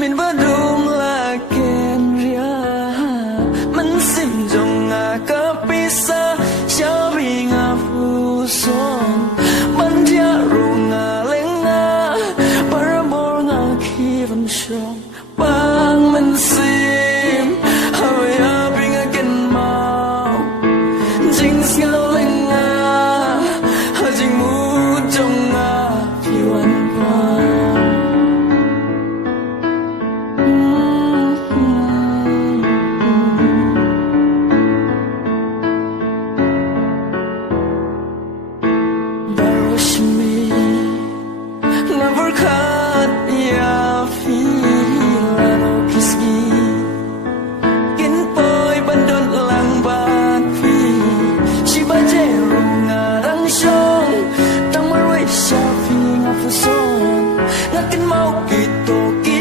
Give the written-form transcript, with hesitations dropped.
min va dung la ken ria man sim jong a ka pisa sha bi nga fu son ban dia ru nga lenga paramor nga ki van shong bang man sim how ya bring again mau jing sing lo lenga ha jing mu jong a pi wan pa never cut ya feel no kiski kin poi bandon lang ban phi chi ba je rong nga rang shong tang maroi sha phi nga fu son nga kin mau ki to ki